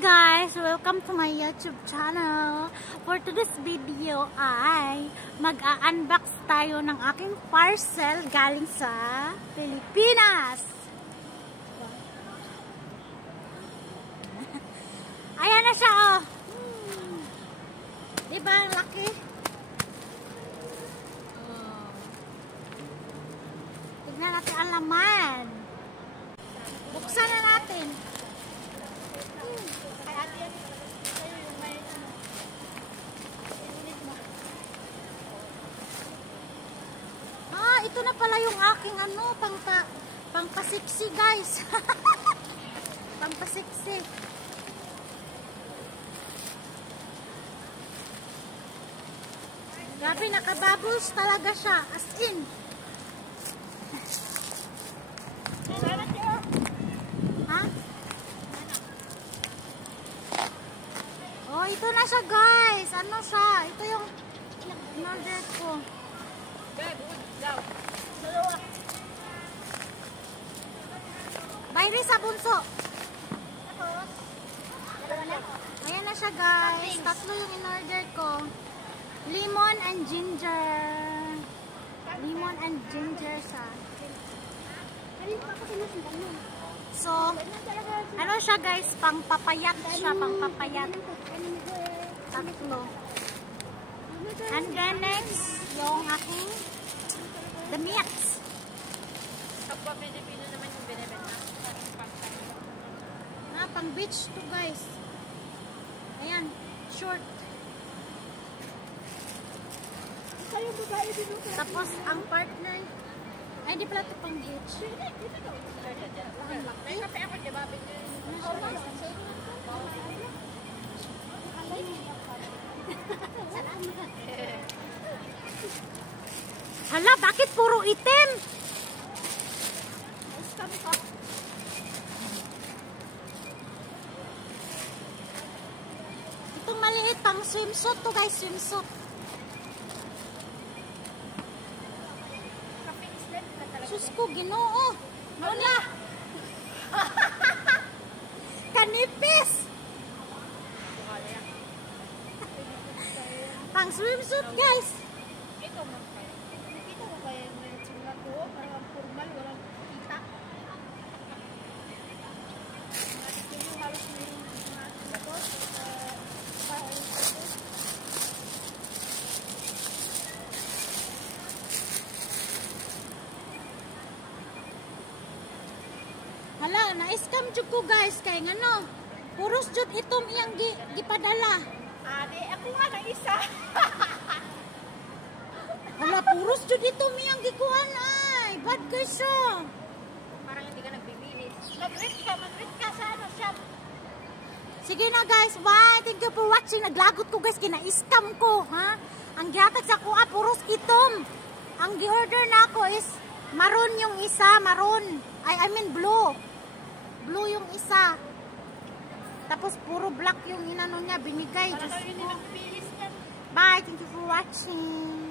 guys! Welcome to my YouTube channel. For today's video ay mag-a-unbox tayo ng aking parcel galing sa Pilipinas. Ayan na siya oh. Diba ang laki? Tignan natin ang laman. Buksan na natin. Ito na pala yung aking pangpasiksi guys. Pangpasiksi. Grabe, nakabubbles talaga siya. As in. Ha? Oh, ito na siya guys. Ano siya? Ito yung in-order ko. Bayri sa bunso. Ayan na siya guys. Tatlo yung in-order ko. Lemon and ginger. Lemon and ginger siya. So, ano siya guys? Pangpapayat siya. Pangpapayat. Tatlo. And then next, yung aking the meats. Kapwa Pilipino naman yung binibenta. Pang beach to guys. Ayan, short. Tapos ang partner, ay di pala ito pang beach. May kape ako, di ba? Hala, bakit puro itim? Itong maliit pang swimsuit to guys, swimsuit. Sus ko, Ginoo. Wala. Kanipis. Pang swimsuit guys. Ito mo kayo. Nakita mo ba yung tsura ko? Parang formal, walang kita. Ito yung halos yung hala, na-scam jud ko guys kay ngano. Puros jud itom iyang gipadala. Ade, ako nga na isa. Hala, puros jud itom iyang gikuan ay. Bad guys siya. Parang hindi ka nagbibihis. Mag-read ka sa ano siya. Sige na guys, bye. Thank you for watching. Naglagot ko guys, kina-scam ko, ha? Ang gihatag sa kuha puros itom. Ang gi-order na ako is maroon yung isa, maroon. I mean blue. Blue yung isa. Tapos puro black yung inano niya binigay. Parang hindi nagbibihis yan. Bye. Thank you for watching.